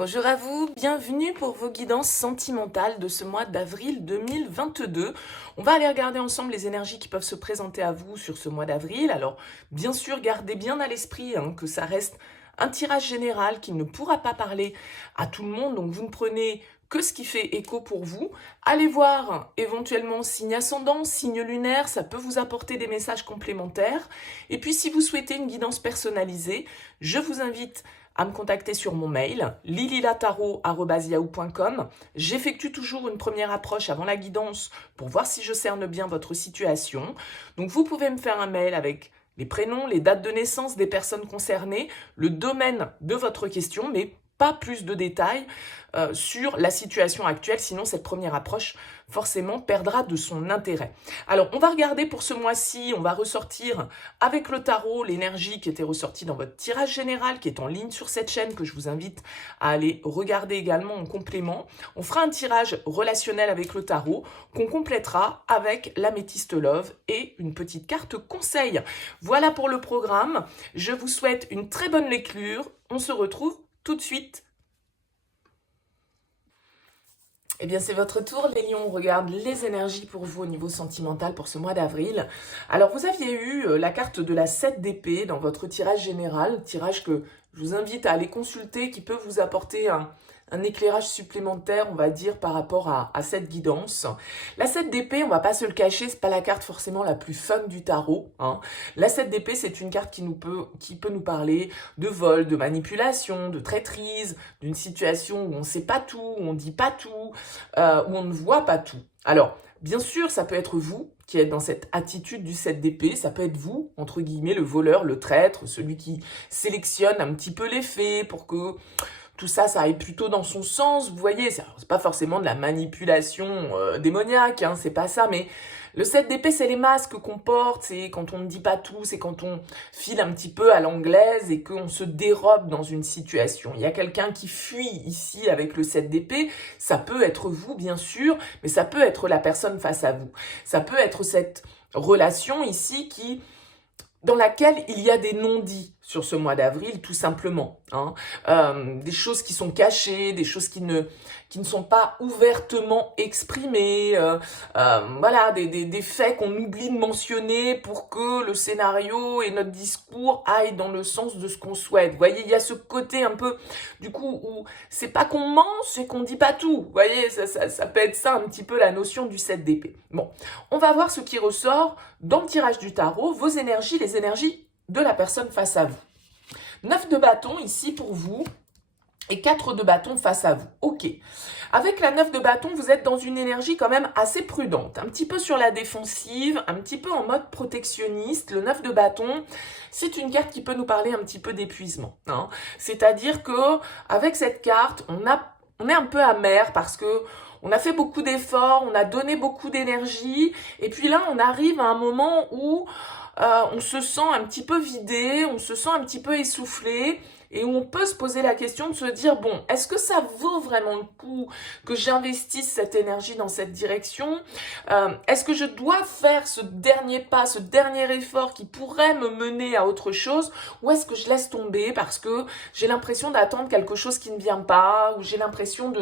Bonjour à vous, bienvenue pour vos guidances sentimentales de ce mois d'avril 2022. On va aller regarder ensemble les énergies qui peuvent se présenter à vous sur ce mois d'avril. Alors, bien sûr, gardez bien à l'esprit que ça reste un tirage général qui ne pourra pas parler à tout le monde. Donc, vous ne prenez que ce qui fait écho pour vous. Allez voir éventuellement signe ascendant, signe lunaire, ça peut vous apporter des messages complémentaires. Et puis, si vous souhaitez une guidance personnalisée, je vous invite à me contacter sur mon mail lililataro@yahoo.com. J'effectue toujours une première approche avant la guidance pour voir si je cerne bien votre situation. Donc vous pouvez me faire un mail avec les prénoms, les dates de naissance des personnes concernées, le domaine de votre question, mais pas plus de détails sur la situation actuelle, sinon cette première approche forcément perdra de son intérêt. Alors on va regarder pour ce mois-ci, on va ressortir avec le tarot l'énergie qui était ressortie dans votre tirage général, qui est en ligne sur cette chaîne, que je vous invite à aller regarder également en complément. On fera un tirage relationnel avec le tarot qu'on complétera avec l'améthyste love et une petite carte conseil. Voilà pour le programme, je vous souhaite une très bonne lecture, on se retrouve tout de suite. Eh bien, c'est votre tour, les lions. On regarde les énergies pour vous au niveau sentimental pour ce mois d'avril. Alors, vous aviez eu la carte de la 7 d'épée dans votre tirage général, tirage que je vous invite à aller consulter, qui peut vous apporter un éclairage supplémentaire, on va dire, par rapport à cette guidance. La 7 d'épée, on va pas se le cacher, c'est pas la carte forcément la plus fun du tarot. La 7 d'épée, c'est une carte qui peut nous parler de vol, de manipulation, de traîtrise, d'une situation où on sait pas tout, où on dit pas tout, où on ne voit pas tout. Alors, bien sûr, ça peut être vous qui êtes dans cette attitude du 7 d'épée, ça peut être vous, entre guillemets, le voleur, le traître, celui qui sélectionne un petit peu les faits pour que tout ça, ça aille plutôt dans son sens, vous voyez, c'est pas forcément de la manipulation démoniaque, c'est pas ça, mais le 7 d'épée, c'est les masques qu'on porte, c'est quand on ne dit pas tout, c'est quand on file un petit peu à l'anglaise et qu'on se dérobe dans une situation. Il y a quelqu'un qui fuit ici avec le 7 d'épée, ça peut être vous, bien sûr, mais ça peut être la personne face à vous. Ça peut être cette relation ici dans laquelle il y a des non-dits sur ce mois d'avril, tout simplement. Des choses qui sont cachées, des choses qui ne sont pas ouvertement exprimées, voilà, des faits qu'on oublie de mentionner pour que le scénario et notre discours aillent dans le sens de ce qu'on souhaite. Vous voyez, il y a ce côté un peu, du coup, où c'est pas qu'on ment, c'est qu'on dit pas tout. Vous voyez, ça peut être ça un petit peu la notion du 7 d'épée. Bon, on va voir ce qui ressort dans le tirage du tarot, vos énergies, les énergies de la personne face à vous. 9 de bâton ici pour vous et 4 de bâton face à vous. Ok. Avec la 9 de bâton, vous êtes dans une énergie quand même assez prudente, un petit peu sur la défensive, un petit peu en mode protectionniste. Le 9 de bâton, c'est une carte qui peut nous parler un petit peu d'épuisement. C'est-à-dire que avec cette carte, on est un peu amer parce que on a fait beaucoup d'efforts, on a donné beaucoup d'énergie, et puis là, on arrive à un moment où on se sent un petit peu vidé, on se sent un petit peu essoufflé, et où on peut se poser la question de se dire, bon, est-ce que ça vaut vraiment le coup que j'investisse cette énergie dans cette direction? Est-ce que je dois faire ce dernier pas, ce dernier effort qui pourrait me mener à autre chose? Ou est-ce que je laisse tomber parce que j'ai l'impression d'attendre quelque chose qui ne vient pas, ou j'ai l'impression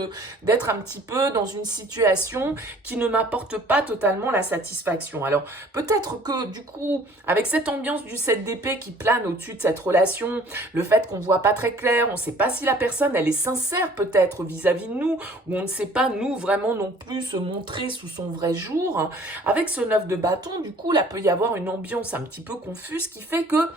d'être un petit peu dans une situation qui ne m'apporte pas totalement la satisfaction? Alors, peut-être que du coup, avec cette ambiance du 7 d'épée qui plane au-dessus de cette relation, le fait qu'on voit pas très clair, on ne sait pas si la personne elle est sincère peut-être vis-à-vis de nous, ou on ne sait pas nous vraiment non plus se montrer sous son vrai jour. Avec ce 9 de bâton, du coup, là peut y avoir une ambiance un petit peu confuse qui fait que,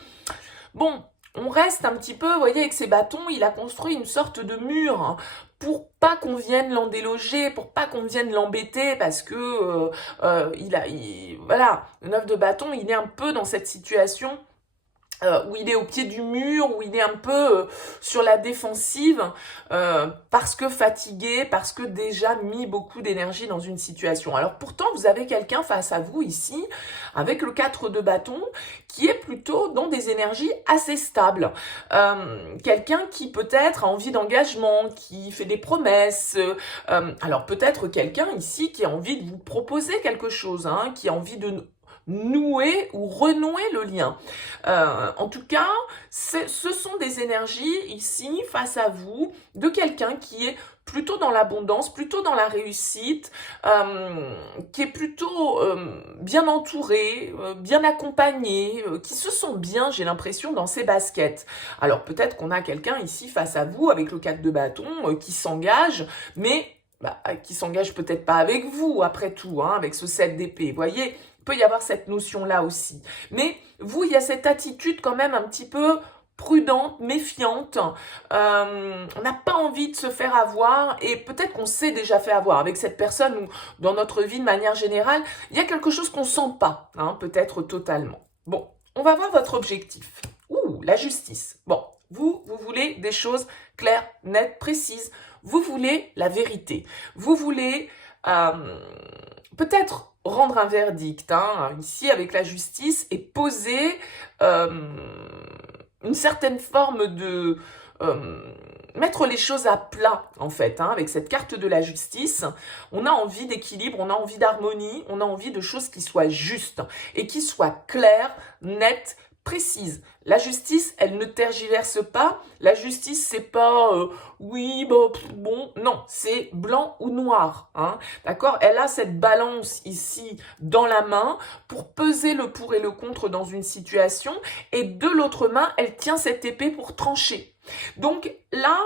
bon, on reste un petit peu, vous voyez, avec ses bâtons, il a construit une sorte de mur pour pas qu'on vienne l'en déloger, pour pas qu'on vienne l'embêter, parce que voilà, le 9 de bâton, il est un peu dans cette situation où il est au pied du mur, où il est un peu sur la défensive, parce que fatigué, parce que déjà mis beaucoup d'énergie dans une situation. Alors pourtant, vous avez quelqu'un face à vous ici, avec le 4 de bâton, qui est plutôt dans des énergies assez stables. Quelqu'un qui peut-être a envie d'engagement, qui fait des promesses. Alors peut-être quelqu'un ici qui a envie de vous proposer quelque chose, qui a envie de nouer ou renouer le lien. En tout cas, ce sont des énergies ici face à vous de quelqu'un qui est plutôt dans l'abondance, plutôt dans la réussite, qui est plutôt bien entouré, bien accompagné, qui se sent bien, j'ai l'impression, dans ses baskets. Alors peut-être qu'on a quelqu'un ici face à vous avec le 4 de bâton qui s'engage, mais qui s'engage peut-être pas avec vous, après tout, hein, avec ce 7 d'épée. Vous voyez, il peut y avoir cette notion-là aussi. Mais vous, il y a cette attitude quand même un petit peu prudente, méfiante. On n'a pas envie de se faire avoir et peut-être qu'on s'est déjà fait avoir avec cette personne ou dans notre vie de manière générale. Il y a quelque chose qu'on ne sent pas, hein, peut-être totalement. Bon, on va voir votre objectif. Ouh, la justice. Bon, vous voulez des choses claires, nettes, précises. Vous voulez la vérité. Vous voulez peut-être rendre un verdict, hein, ici avec la justice, et poser une certaine forme de... mettre les choses à plat, en fait, hein, avec cette carte de la justice. On a envie d'équilibre, on a envie d'harmonie, on a envie de choses qui soient justes et qui soient claires, nettes, précises. La justice, elle ne tergiverse pas. La justice, c'est pas oui, bon, non, c'est blanc ou noir, hein, d'accord? Elle a cette balance ici dans la main pour peser le pour et le contre dans une situation, et de l'autre main, elle tient cette épée pour trancher. Donc là,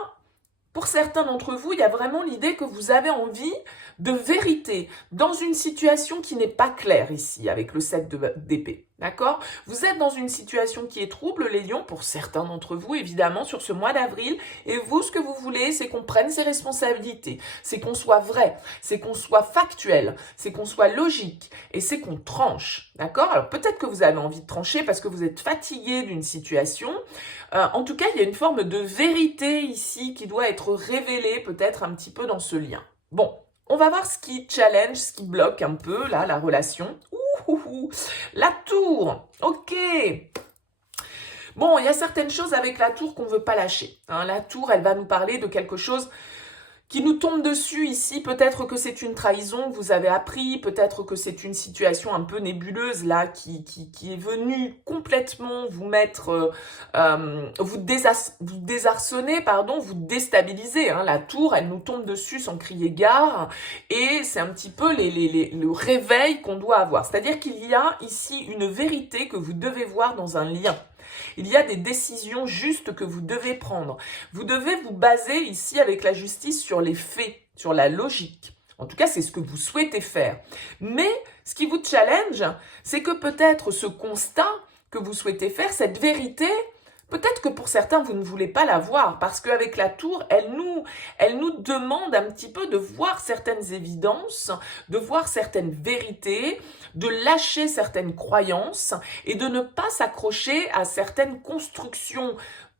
pour certains d'entre vous, il y a vraiment l'idée que vous avez envie de vérité dans une situation qui n'est pas claire ici, avec le 7 d'épée. D'accord? Vous êtes dans une situation qui est trouble, les lions, pour certains d'entre vous, évidemment, sur ce mois d'avril. Et vous, ce que vous voulez, c'est qu'on prenne ses responsabilités. C'est qu'on soit vrai. C'est qu'on soit factuel. C'est qu'on soit logique. Et c'est qu'on tranche. D'accord? Alors, peut-être que vous avez envie de trancher parce que vous êtes fatigué d'une situation. En tout cas, il y a une forme de vérité ici qui doit être révélée, peut-être un petit peu dans ce lien. Bon. On va voir ce qui challenge, ce qui bloque un peu, là, la relation. La tour, ok. Bon, il y a certaines choses avec la tour qu'on ne veut pas lâcher. Hein. La tour, elle va nous parler de quelque chose qui nous tombe dessus ici. Peut-être que c'est une trahison que vous avez appris, peut-être que c'est une situation un peu nébuleuse là qui est venue complètement vous mettre, vous désarçonner, pardon, vous déstabiliser. Hein. La tour, elle nous tombe dessus sans crier gare et c'est un petit peu le réveil qu'on doit avoir. C'est-à-dire qu'il y a ici une vérité que vous devez voir dans un lien. Il y a des décisions justes que vous devez prendre. Vous devez vous baser ici avec la justice sur les faits, sur la logique. En tout cas, c'est ce que vous souhaitez faire. Mais ce qui vous challenge, c'est que peut-être ce constat que vous souhaitez faire, cette vérité, peut-être que pour certains, vous ne voulez pas la voir parce qu'avec la tour, elle nous demande un petit peu de voir certaines évidences, de voir certaines vérités, de lâcher certaines croyances et de ne pas s'accrocher à certaines constructions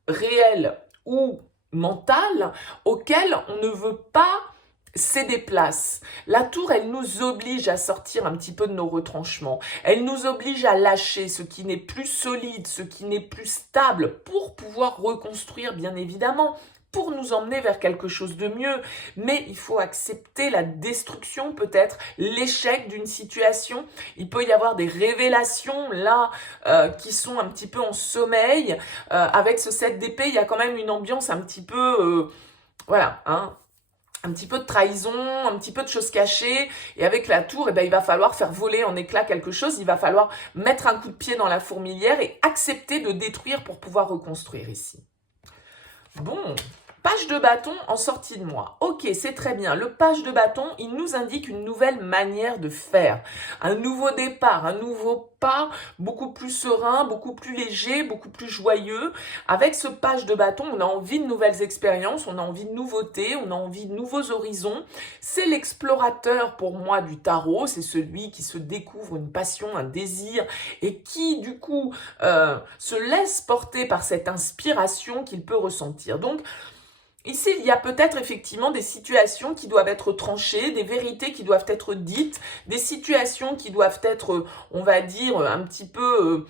réelles ou mentales auxquelles on ne veut pas céder place. La tour, elle nous oblige à sortir un petit peu de nos retranchements. Elle nous oblige à lâcher ce qui n'est plus solide, ce qui n'est plus stable pour pouvoir reconstruire, bien évidemment, pour nous emmener vers quelque chose de mieux. Mais il faut accepter la destruction, peut-être, l'échec d'une situation. Il peut y avoir des révélations, là, qui sont un petit peu en sommeil. Avec ce 7 d'épée, il y a quand même une ambiance un petit peu... voilà, hein, un petit peu de trahison, un petit peu de choses cachées. Et avec la tour, il va falloir faire voler en éclats quelque chose. Il va falloir mettre un coup de pied dans la fourmilière et accepter de détruire pour pouvoir reconstruire ici. Bon, page de bâton en sortie de mois. Ok, c'est très bien. Le page de bâton, il nous indique une nouvelle manière de faire. Un nouveau départ, un nouveau pas, beaucoup plus serein, beaucoup plus léger, beaucoup plus joyeux. Avec ce page de bâton, on a envie de nouvelles expériences, on a envie de nouveautés, on a envie de nouveaux horizons. C'est l'explorateur pour moi du tarot, c'est celui qui se découvre une passion, un désir et qui du coup se laisse porter par cette inspiration qu'il peut ressentir. Donc, ici, il y a peut-être effectivement des situations qui doivent être tranchées, des vérités qui doivent être dites, des situations qui doivent être, on va dire, un petit peu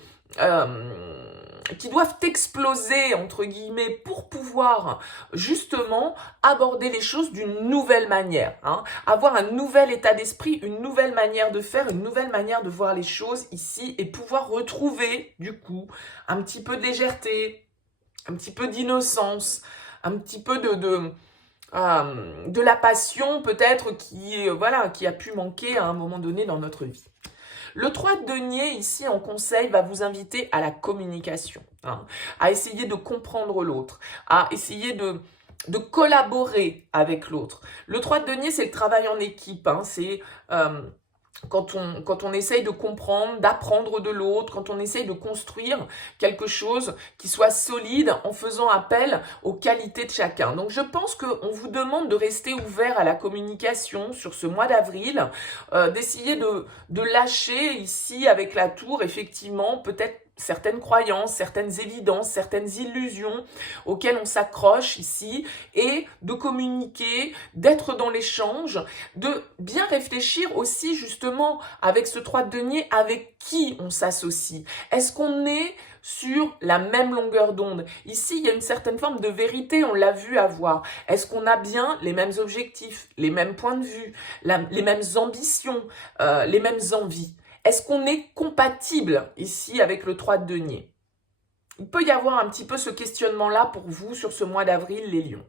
qui doivent exploser, entre guillemets, pour pouvoir justement aborder les choses d'une nouvelle manière. Hein. Avoir un nouvel état d'esprit, une nouvelle manière de faire, une nouvelle manière de voir les choses ici et pouvoir retrouver, du coup, un petit peu de légèreté, un petit peu d'innocence, un petit peu de la passion peut-être voilà, qui a pu manquer à un moment donné dans notre vie. Le 3 de denier, ici, en conseil, va vous inviter à la communication, hein, à essayer de comprendre l'autre, à essayer de collaborer avec l'autre. Le 3 de denier, c'est le travail en équipe, hein, c'est quand on essaye de comprendre, d'apprendre de l'autre, quand on essaye de construire quelque chose qui soit solide en faisant appel aux qualités de chacun. Donc je pense qu'on vous demande de rester ouvert à la communication sur ce mois d'avril, d'essayer de lâcher ici avec la tour, effectivement, peut-être certaines croyances, certaines évidences, certaines illusions auxquelles on s'accroche ici et de communiquer, d'être dans l'échange, de bien réfléchir aussi justement avec ce 3 de denier avec qui on s'associe. Est-ce qu'on est sur la même longueur d'onde? Ici, il y a une certaine forme de vérité, on l'a vu avoir. Est-ce qu'on a bien les mêmes objectifs, les mêmes points de vue, les mêmes ambitions, les mêmes envies? Est-ce qu'on est compatible ici avec le 3 de denier? Il peut y avoir un petit peu ce questionnement-là pour vous sur ce mois d'avril, les lions.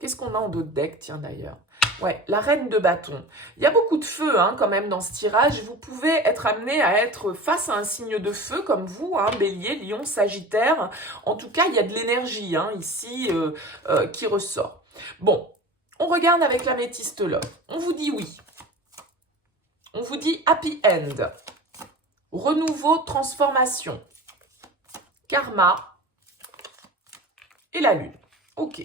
Qu'est-ce qu'on a en dos de deck, tiens d'ailleurs? Ouais, la reine de bâton. Il y a beaucoup de feu hein, quand même dans ce tirage. Vous pouvez être amené à être face à un signe de feu comme vous, hein, Bélier, Lion, Sagittaire. En tout cas, il y a de l'énergie hein, ici qui ressort. Bon, on regarde avec l'améthyste love. On vous dit oui. On vous dit happy end, renouveau, transformation, karma et la lune. Ok.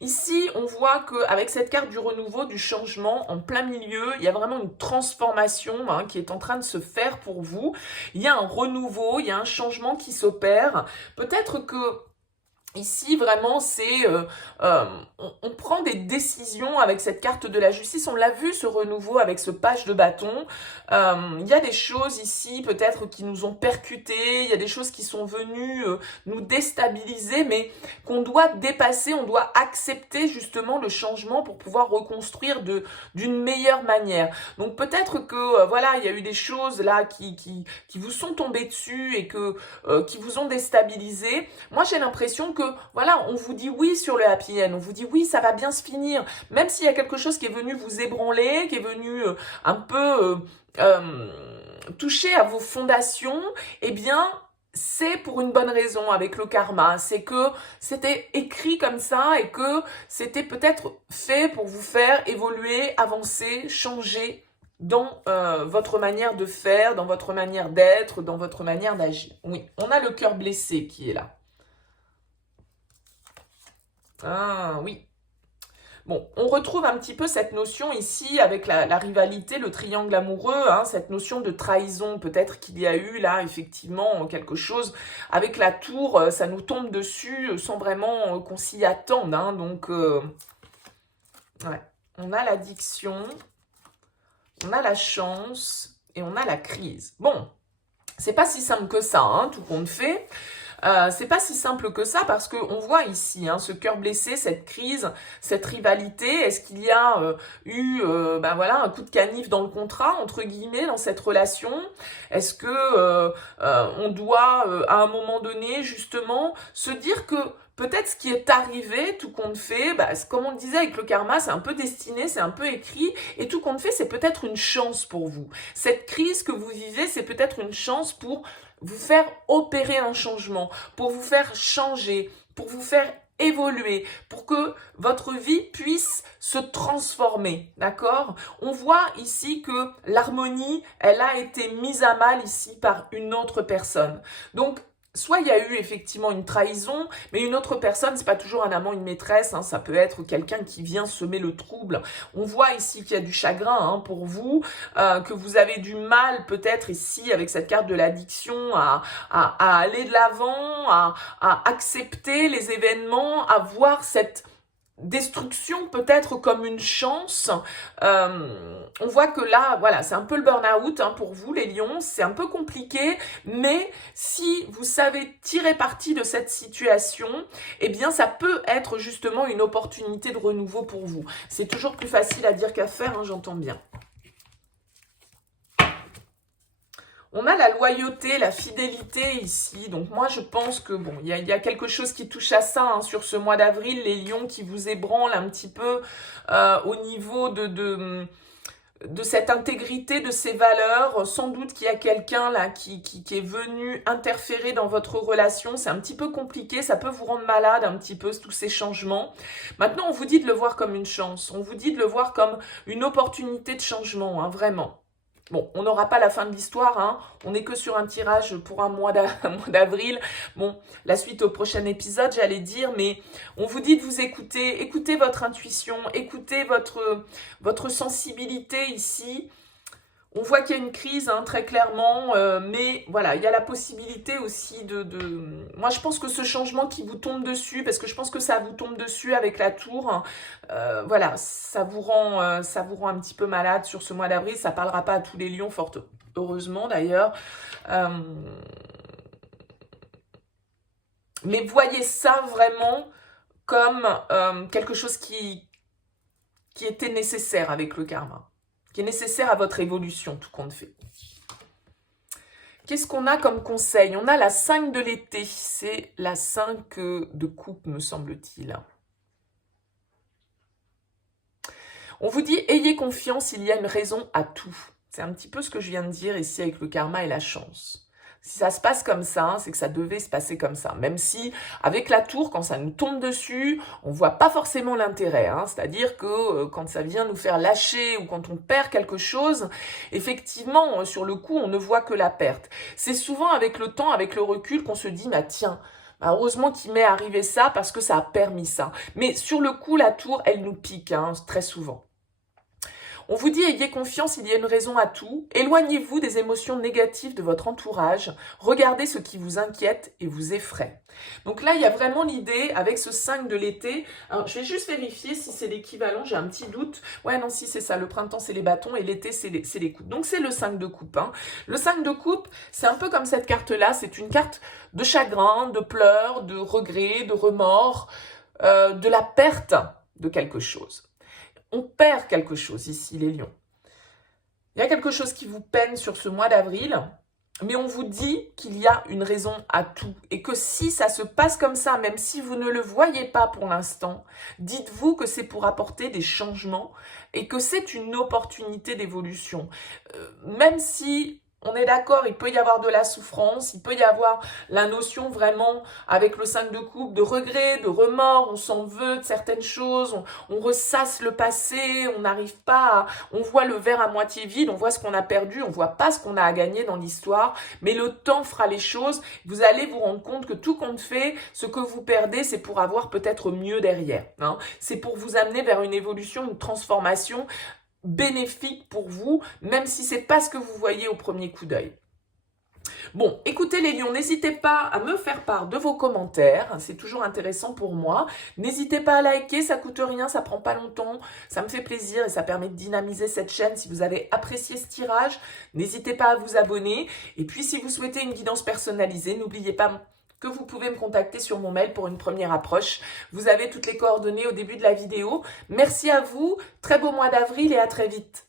Ici, on voit qu'avec cette carte du renouveau, du changement, en plein milieu, il y a vraiment une transformation hein, qui est en train de se faire pour vous. Il y a un renouveau, il y a un changement qui s'opère. Peut-être que ici, vraiment, c'est on prend des décisions avec cette carte de la justice. On l'a vu, ce renouveau avec ce page de bâton. Il y a des choses ici, peut-être, qui nous ont percutés. Il y a des choses qui sont venues nous déstabiliser, mais qu'on doit dépasser. On doit accepter, justement, le changement pour pouvoir reconstruire d'une meilleure manière. Donc, peut-être que, voilà, il y a eu des choses, là, qui vous sont tombées dessus et qui vous ont déstabilisé. Moi, j'ai l'impression que voilà, on vous dit oui sur le happy end, on vous dit oui, ça va bien se finir, même s'il y a quelque chose qui est venu vous ébranler, qui est venu un peu toucher à vos fondations, eh bien, c'est pour une bonne raison avec le karma, c'est que c'était écrit comme ça et que c'était peut-être fait pour vous faire évoluer, avancer, changer dans votre manière de faire, dans votre manière d'être, dans votre manière d'agir. Oui, on a le cœur blessé qui est là. Ah oui. Bon, on retrouve un petit peu cette notion ici avec la rivalité, le triangle amoureux, hein, cette notion de trahison. Peut-être qu'il y a eu là effectivement quelque chose avec la tour, ça nous tombe dessus sans vraiment qu'on s'y attende. Hein, donc, ouais. On a l'addiction, on a la chance et on a la crise. Bon, c'est pas si simple que ça, hein, tout compte fait. C'est pas si simple que ça parce qu'on voit ici hein, ce cœur blessé, cette crise, cette rivalité. Est-ce qu'il y a eu ben voilà, un coup de canif dans le contrat, entre guillemets, dans cette relation? Est-ce que on doit, à un moment donné, justement, se dire que peut-être ce qui est arrivé, tout compte fait, bah, comme on le disait avec le karma, c'est un peu destiné, c'est un peu écrit, et tout compte fait, c'est peut-être une chance pour vous. Cette crise que vous vivez, c'est peut-être une chance pour vous faire opérer un changement, pour vous faire changer, pour vous faire évoluer, pour que votre vie puisse se transformer, d'accord? On voit ici que l'harmonie, elle a été mise à mal ici par une autre personne. Donc, soit il y a eu effectivement une trahison, mais une autre personne, c'est pas toujours un amant, une maîtresse, hein, ça peut être quelqu'un qui vient semer le trouble. On voit ici qu'il y a du chagrin hein, pour vous, que vous avez du mal peut-être ici avec cette carte de l'addiction à aller de l'avant, à accepter les événements, à voir cette destruction peut-être comme une chance. On voit que là, voilà, c'est un peu le burn-out hein, pour vous les lions, c'est un peu compliqué, mais si vous savez tirer parti de cette situation, eh bien ça peut être justement une opportunité de renouveau pour vous. C'est toujours plus facile à dire qu'à faire, hein, j'entends bien. On a la loyauté, la fidélité ici. Donc moi, je pense que bon, il y a quelque chose qui touche à ça hein, sur ce mois d'avril. Les lions qui vous ébranlent un petit peu au niveau de cette intégrité, de ces valeurs. Sans doute qu'il y a quelqu'un là qui est venu interférer dans votre relation. C'est un petit peu compliqué, ça peut vous rendre malade un petit peu, tous ces changements. Maintenant, on vous dit de le voir comme une chance. On vous dit de le voir comme une opportunité de changement, hein, vraiment. Bon, on n'aura pas la fin de l'histoire, hein. On n'est que sur un tirage pour un mois d'avril. Bon, la suite au prochain épisode, j'allais dire, mais on vous dit de vous écouter, écoutez votre intuition, écoutez votre sensibilité ici. On voit qu'il y a une crise, hein, très clairement, mais voilà, il y a la possibilité aussi Moi, je pense que ce changement qui vous tombe dessus, parce que je pense que ça vous tombe dessus avec la tour, hein, voilà, ça vous rend un petit peu malade sur ce mois d'avril. Ça ne parlera pas à tous les lions, fort heureusement d'ailleurs. Mais voyez ça vraiment comme quelque chose qui était nécessaire avec le karma, qui est nécessaire à votre évolution, tout compte fait. Qu'est-ce qu'on a comme conseil? On a la 5 de l'été, c'est la 5 de coupe, me semble-t-il. On vous dit, ayez confiance, il y a une raison à tout. C'est un petit peu ce que je viens de dire ici avec le karma et la chance. Si ça se passe comme ça, c'est que ça devait se passer comme ça. Même si, avec la tour, quand ça nous tombe dessus, on ne voit pas forcément l'intérêt. Hein. C'est-à-dire que quand ça vient nous faire lâcher ou quand on perd quelque chose, effectivement, sur le coup, on ne voit que la perte. C'est souvent avec le temps, avec le recul, qu'on se dit, bah tiens, heureusement qu'il m'est arrivé ça parce que ça a permis ça. Mais sur le coup, la tour, elle nous pique, hein, très souvent. On vous dit, ayez confiance, il y a une raison à tout. Éloignez-vous des émotions négatives de votre entourage. Regardez ce qui vous inquiète et vous effraie. Donc là, il y a vraiment l'idée, avec ce 5 de l'été, alors je vais juste vérifier si c'est l'équivalent, j'ai un petit doute. Ouais, non, si c'est ça, le printemps, c'est les bâtons et l'été, c'est les coupes. Donc c'est le 5 de coupe. Hein. Le 5 de coupe, c'est un peu comme cette carte-là, c'est une carte de chagrin, de pleurs, de regrets, de remords, de la perte de quelque chose. On perd quelque chose ici, les lions. Il y a quelque chose qui vous peine sur ce mois d'avril, mais on vous dit qu'il y a une raison à tout. Et que si ça se passe comme ça, même si vous ne le voyez pas pour l'instant, dites-vous que c'est pour apporter des changements et que c'est une opportunité d'évolution. Même si... on est d'accord, il peut y avoir de la souffrance, il peut y avoir la notion vraiment, avec le 5 de coupe, de regret, de remords, on s'en veut de certaines choses, on ressasse le passé, on n'arrive pas on voit le verre à moitié vide, on voit ce qu'on a perdu, on voit pas ce qu'on a à gagner dans l'histoire, mais le temps fera les choses, vous allez vous rendre compte que tout compte fait, ce que vous perdez, c'est pour avoir peut-être mieux derrière, hein. C'est pour vous amener vers une évolution, une transformation, bénéfique pour vous, même si c'est pas ce que vous voyez au premier coup d'œil. Bon, écoutez les lions, n'hésitez pas à me faire part de vos commentaires, c'est toujours intéressant pour moi. N'hésitez pas à liker, ça coûte rien, ça prend pas longtemps, ça me fait plaisir et ça permet de dynamiser cette chaîne. Si vous avez apprécié ce tirage, n'hésitez pas à vous abonner. Et puis si vous souhaitez une guidance personnalisée, n'oubliez pas que vous pouvez me contacter sur mon mail pour une première approche. Vous avez toutes les coordonnées au début de la vidéo. Merci à vous, très beau mois d'avril et à très vite.